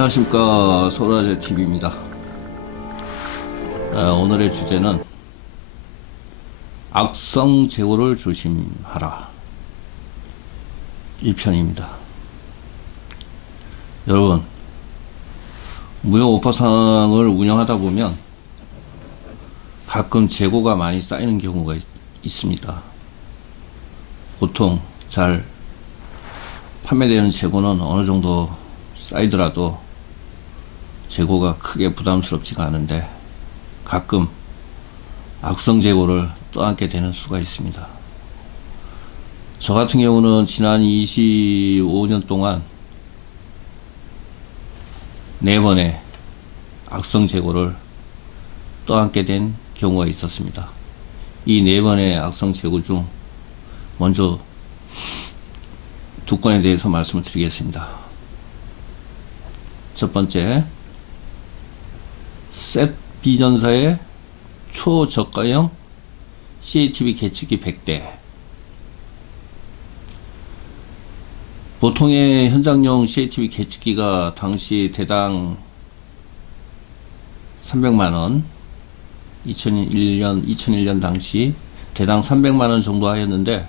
안녕하십니까, 소라제TV입니다. 오늘의 주제는 악성 재고를 조심하라, 이 편입니다. 여러분, 무역 오파상을 운영하다 보면 가끔 재고가 많이 쌓이는 경우가 있습니다. 보통 잘 판매되는 재고는 어느 정도 쌓이더라도 재고가 크게 부담스럽지가 않은데 가끔 악성 재고를 떠안게 되는 수가 있습니다. 저 같은 경우는 지난 25년 동안 4번의 악성 재고를 떠안게 된 경우가 있었습니다. 이 4번의 악성 재고 중 먼저 2건에 대해서 말씀을 드리겠습니다. 첫 번째, 셋비전사의 초저가형 CATV 계측기 100대. 보통의 현장용 CATV 계측기가 당시 대당 300만원, 2001년 당시 대당 300만원 정도 하였는데,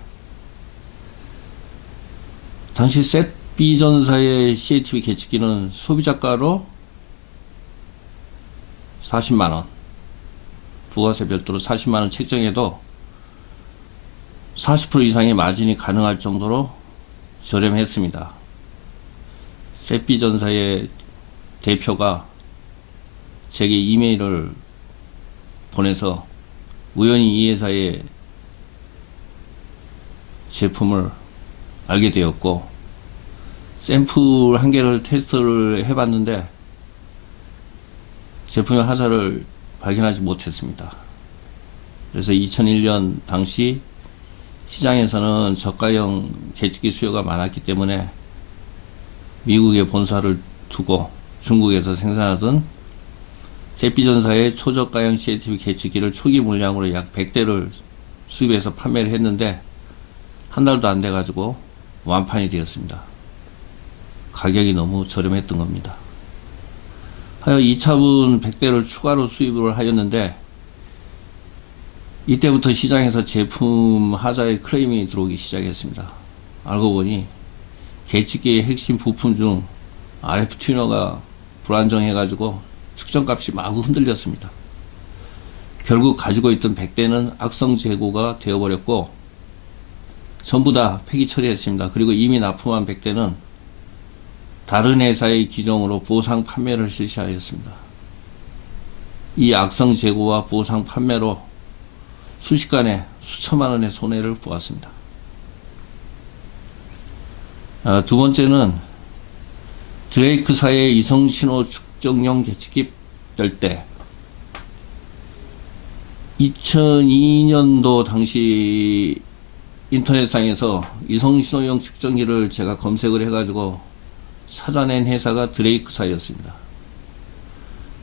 당시 셋비전사의 CATV 계측기는 소비자가로 40만원, 부가세 별도로 40만원 책정해도 40% 이상의 마진이 가능할 정도로 저렴했습니다. 셋비전사의 대표가 제게 이메일을 보내서 우연히 이 회사의 제품을 알게 되었고, 샘플 1개를 테스트를 해봤는데 제품의 하자를 발견하지 못했습니다. 그래서 2001년 당시 시장에서는 저가형 계측기 수요가 많았기 때문에 미국에 본사를 두고 중국에서 생산하던 셋비전사의 초저가형 CATV 계측기를 초기 물량으로 약 100대를 수입해서 판매를 했는데 한 달도 안 돼가지고 완판이 되었습니다. 가격이 너무 저렴했던 겁니다. 하여 2차분 100대를 추가로 수입을 하였는데 이때부터 시장에서 제품 하자의 클레임이 들어오기 시작했습니다. 알고 보니 계측기의 핵심 부품 중 RF 튜너가 불안정해가지고 측정값이 마구 흔들렸습니다. 결국 가지고 있던 100대는 악성 재고가 되어버렸고 전부 다 폐기 처리했습니다. 그리고 이미 납품한 100대는 다른 회사의 기종으로 보상 판매를 실시하였습니다. 이 악성 재고와 보상 판매로 순식간에 수천만 원의 손해를 보았습니다. 두 번째는 드레이크사의 이성신호 측정용 계측기 10대. 2002년도 당시 인터넷상에서 이성신호용 측정기를 제가 검색을 해가지고 찾아낸 회사가 드레이크사였습니다.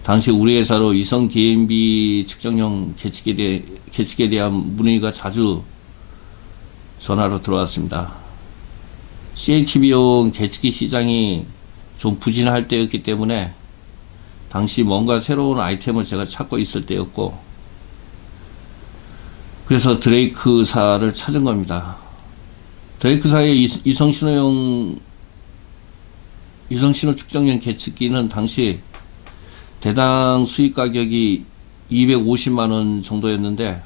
당시 우리 회사로 이성 DMB 측정용 계측기에 대한 문의가 자주 전화로 들어왔습니다. CATV용 계측기 시장이 좀 부진할 때였기 때문에 당시 뭔가 새로운 아이템을 제가 찾고 있을 때였고, 그래서 드레이크사를 찾은 겁니다. 드레이크사의 이성신호 측정용 계측기는 당시 대당 수익 가격이 250만원 정도였는데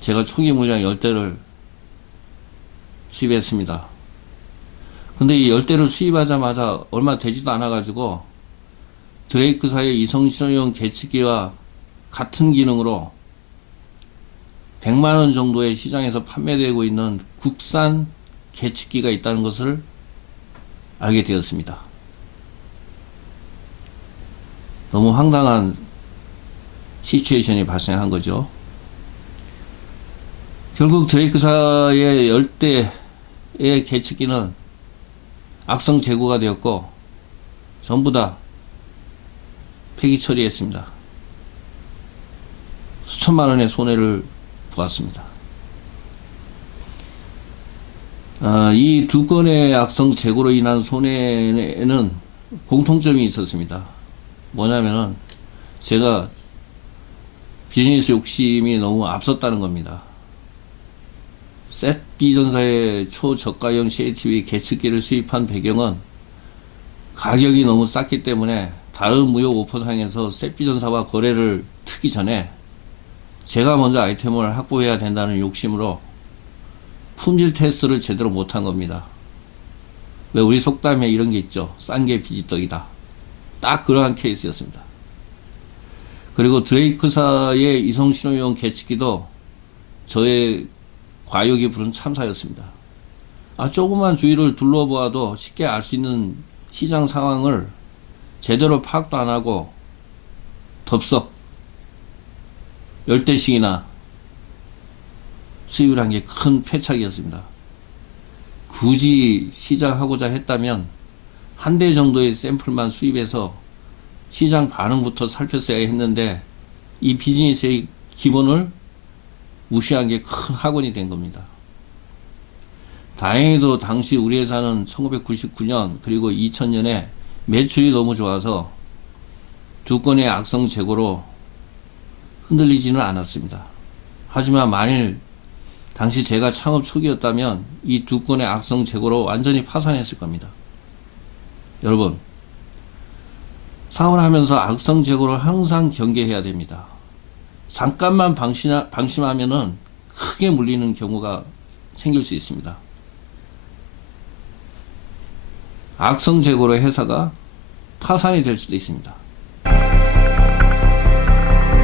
제가 초기 물량 10대를 수입했습니다. 근데 이 10대를 수입하자마자 얼마 되지도 않아 가지고 드레이크사의 이성신호용 계측기와 같은 기능으로 100만원 정도의 시장에서 판매되고 있는 국산 계측기가 있다는 것을 알게 되었습니다. 너무 황당한 시츄에이션이 발생한 거죠. 결국 드레이크사의 10대의 계측기는 악성 재고가 되었고 전부 다 폐기 처리했습니다. 수천만 원의 손해를 보았습니다. 이 두 건의 악성 재고로 인한 손해는 공통점이 있었습니다. 뭐냐면은 제가 비즈니스 욕심이 너무 앞섰다는 겁니다. 셋비전사의 초저가형 CATV 계측기를 수입한 배경은 가격이 너무 쌌기 때문에 다른 무역 오퍼상에서 셋비전사와 거래를 트기 전에 제가 먼저 아이템을 확보해야 된다는 욕심으로 품질 테스트를 제대로 못한 겁니다. 왜 우리 속담에 이런 게 있죠. 싼 게 비지떡이다. 딱 그러한 케이스였습니다. 그리고 드레이크사의 이성신호용 계측기도 저의 과욕이 부른 참사였습니다. 조그만 주위를 둘러보아도 쉽게 알 수 있는 시장 상황을 제대로 파악도 안 하고 덥석 10대씩이나 수입을 한 게 큰 패착이었습니다. 굳이 시작하고자 했다면 한 대 정도의 샘플만 수입해서 시장 반응부터 살폈어야 했는데 이 비즈니스의 기본을 무시한 게 큰 학원이 된 겁니다. 다행히도 당시 우리 회사는 1999년 그리고 2000년에 매출이 너무 좋아서 두 건의 악성 재고로 흔들리지는 않았습니다. 하지만 만일 당시 제가 창업 초기였다면 이 두 건의 악성 재고로 완전히 파산했을 겁니다. 여러분, 사업을 하면서 악성 재고를 항상 경계해야 됩니다. 잠깐만 방심하면은 크게 물리는 경우가 생길 수 있습니다. 악성 재고로 회사가 파산이 될 수도 있습니다.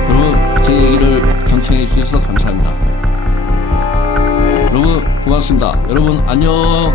여러분, 제 얘기를 경청해 주셔서 감사합니다. 여러분, 고맙습니다. 여러분, 안녕.